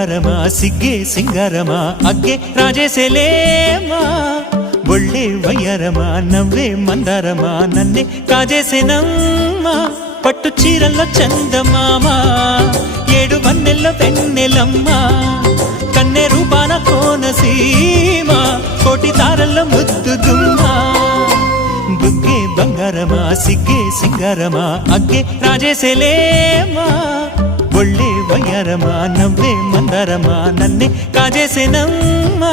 బంగారమా సిగ్గే సింగారమా అగ్గే రాజేసేలేమా ఒళ్ళే వయ్యారమా నవ్వే మందారమా నన్నే కాజేసేనమ్మా పట్టు చీరల్లో చందమామా ఏడు వన్నెల్లో వెన్నెలమ్మా కన్నె రూపాన కోనసీమ కోటి తారల్లో ముద్దుదుమ్మా బుగ్గే బంగారమా సిగ్గే సింగారమా అగ్గే రాజేసేలేమా ఒళ్ళే వయ్యారమా నవ్వే మందారమా నన్నే కాజేసేనమ్మా